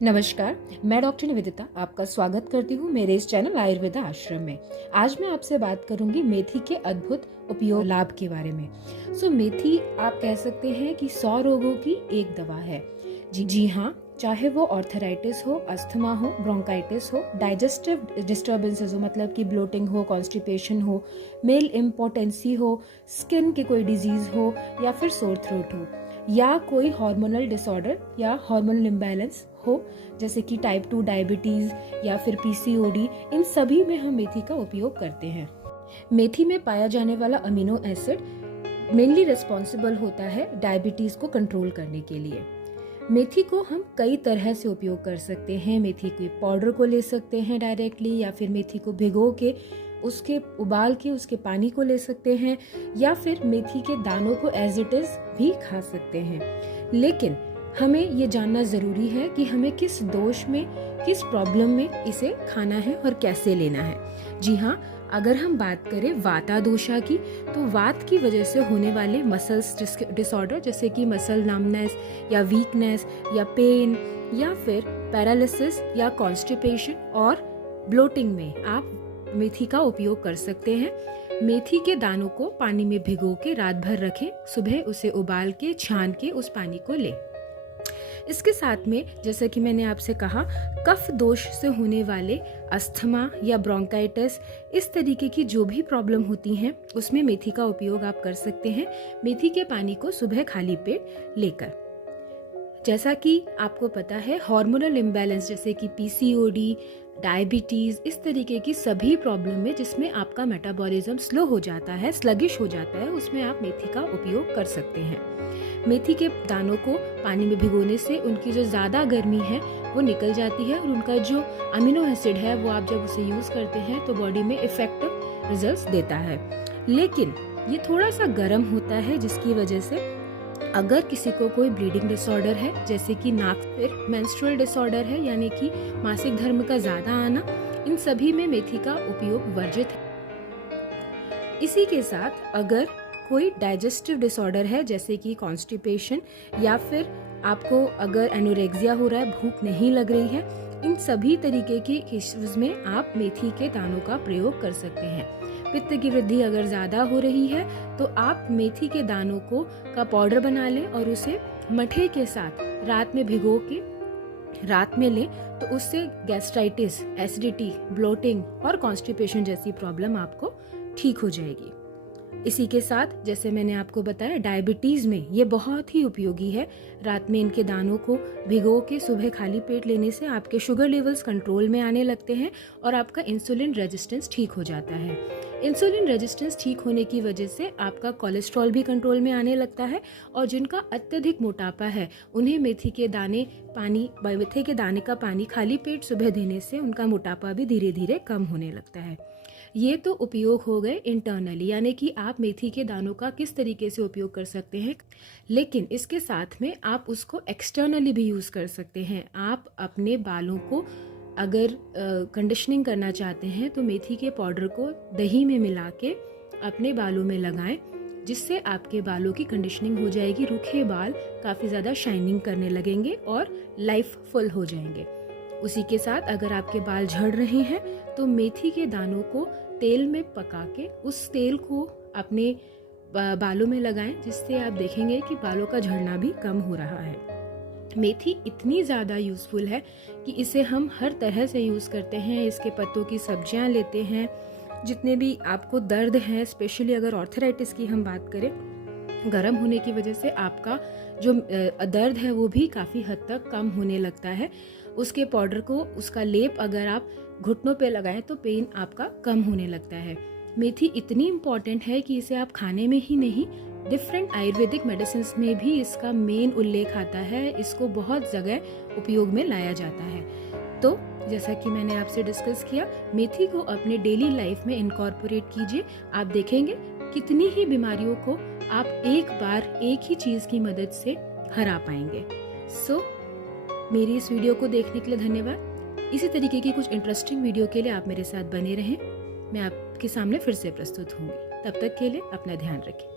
नमस्कार, मैं डॉक्टर निवेदिता आपका स्वागत करती हूँ मेरे इस चैनल आयुर्वेदा आश्रम में। आज मैं आपसे बात करूंगी मेथी के अद्भुत उपयोग लाभ के बारे में। मेथी आप कह सकते हैं कि 100 रोगों की एक दवा है। जी हाँ, चाहे वो ऑर्थराइटिस हो, अस्थमा हो, ब्रोंकाइटिस हो, डाइजेस्टिव डिस्टर्बेंसेस हो मतलब कि ब्लोटिंग हो, कॉन्स्टिपेशन हो, मेल इम्पोटेंसी हो, स्किन की कोई डिजीज हो या फिर सोर थ्रोट हो, या कोई हार्मोनल डिसऑर्डर या हार्मोनल इम्बैलेंस हो जैसे कि टाइप 2 डायबिटीज या फिर पीसीओडी, इन सभी में हम मेथी का उपयोग करते हैं। मेथी में पाया जाने वाला अमीनो एसिड मेनली रिस्पॉन्सिबल होता है डायबिटीज को कंट्रोल करने के लिए। मेथी को हम कई तरह से उपयोग कर सकते हैं। मेथी के पाउडर को ले सकते हैं डायरेक्टली, या फिर मेथी को भिगो के उसके उबाल के उसके पानी को ले सकते हैं, या फिर मेथी के दानों को एज इट इज भी खा सकते हैं। लेकिन हमें ये जानना जरूरी है कि हमें किस दोष में, किस प्रॉब्लम में इसे खाना है और कैसे लेना है। जी हाँ, अगर हम बात करें वातादोषा की, तो वात की वजह से होने वाले मसल्स डिसऑर्डर जैसे कि मसल नमनेस या वीकनेस या पेन या फिर पैरालिसिस या कॉन्स्टिपेशन और ब्लोटिंग में आप मेथी का उपयोग कर सकते हैं। मेथी के दानों को पानी में भिगो के रात भर रखें, सुबह उसे उबाल के छान के उस पानी को लें। इसके साथ में जैसा कि मैंने आपसे कहा, कफ दोष से होने वाले अस्थमा या ब्रोंकाइटिस, इस तरीके की जो भी प्रॉब्लम होती हैं उसमें मेथी का उपयोग आप कर सकते हैं, मेथी के पानी को सुबह खाली पेट लेकर। जैसा कि आपको पता है, हार्मोनल इम्बैलेंस जैसे कि पीसीओडी, डायबिटीज, इस तरीके की सभी प्रॉब्लम में जिसमें आपका मेटाबॉलिज्म स्लो हो जाता है, स्लगिश हो जाता है, उसमें आप मेथी का उपयोग कर सकते हैं। मेथी के दानों को पानी में भिगोने से उनकी जो ज़्यादा गर्मी है वो निकल जाती है और उनका जो अमीनो एसिड है वो आप जब उसे यूज़ करते हैं तो बॉडी में इफेक्टिव रिजल्ट्स देता है। लेकिन ये थोड़ा सा गर्म होता है, जिसकी वजह से अगर किसी को कोई ब्लीडिंग डिसऑर्डर है जैसे कि नाक, फिर मेंस्ट्रुअल डिसऑर्डर है यानी कि मासिक धर्म का ज़्यादा आना, इन सभी में मेथी का उपयोग वर्जित है। इसी के साथ अगर कोई डाइजेस्टिव डिसऑर्डर है जैसे कि कॉन्स्टिपेशन, या फिर आपको अगर एनोरेक्सिया हो रहा है, भूख नहीं लग रही है, इन सभी तरीके की केसेस में आप मेथी के दानों का प्रयोग कर सकते हैं। पित्त की वृद्धि अगर ज़्यादा हो रही है तो आप मेथी के दानों का पाउडर बना लें और उसे मठे के साथ रात में भिगो के रात में लें, तो उससे गैस्ट्राइटिस, एसिडिटी, ब्लोटिंग और कॉन्स्टिपेशन जैसी प्रॉब्लम आपको ठीक हो जाएगी। इसी के साथ जैसे मैंने आपको बताया, डायबिटीज में ये बहुत ही उपयोगी है। रात में इनके दानों को भिगो के सुबह खाली पेट लेने से आपके शुगर लेवल्स कंट्रोल में आने लगते हैं और आपका इंसुलिन रेजिस्टेंस ठीक हो जाता है। इंसुलिन रेजिस्टेंस ठीक होने की वजह से आपका कोलेस्ट्रॉल भी कंट्रोल में आने लगता है, और जिनका अत्यधिक मोटापा है उन्हें मेथी के दाने का पानी खाली पेट सुबह देने से उनका मोटापा भी धीरे धीरे कम होने लगता है। ये तो उपयोग हो गए इंटरनली, यानी कि आप मेथी के दानों का किस तरीके से उपयोग कर सकते हैं। लेकिन इसके साथ में आप उसको एक्सटर्नली भी यूज़ कर सकते हैं। आप अपने बालों को अगर कंडीशनिंग करना चाहते हैं तो मेथी के पाउडर को दही में मिला के अपने बालों में लगाएं, जिससे आपके बालों की कंडीशनिंग हो जाएगी। रूखे बाल काफ़ी ज़्यादा शाइनिंग करने लगेंगे और लाइफ फुल हो जाएंगे। उसी के साथ अगर आपके बाल झड़ रहे हैं तो मेथी के दानों को तेल में पका के उस तेल को अपने बालों में लगाएं, जिससे आप देखेंगे कि बालों का झड़ना भी कम हो रहा है। मेथी इतनी ज़्यादा यूज़फुल है कि इसे हम हर तरह से यूज़ करते हैं। इसके पत्तों की सब्जियां लेते हैं। जितने भी आपको दर्द है, स्पेशली अगर ऑर्थराइटिस की हम बात करें, गर्म होने की वजह से आपका जो दर्द है वो भी काफ़ी हद तक कम होने लगता है। उसके पाउडर को, उसका लेप अगर आप घुटनों पे लगाएं तो पेन आपका कम होने लगता है। मेथी इतनी इम्पॉर्टेंट है कि इसे आप खाने में ही नहीं, डिफरेंट आयुर्वेदिक मेडिसिन में भी इसका मेन उल्लेख आता है। इसको बहुत जगह उपयोग में लाया जाता है। तो जैसा कि मैंने आपसे डिस्कस किया, मेथी को अपने डेली लाइफ में इनकॉर्पोरेट कीजिए। आप देखेंगे कितनी ही बीमारियों को आप एक बार एक ही चीज़ की मदद से हरा पाएंगे। मेरी इस वीडियो को देखने के लिए धन्यवाद। इसी तरीके की कुछ इंटरेस्टिंग वीडियो के लिए आप मेरे साथ बने रहें। मैं आपके सामने फिर से प्रस्तुत होंगी। तब तक के लिए अपना ध्यान रखें।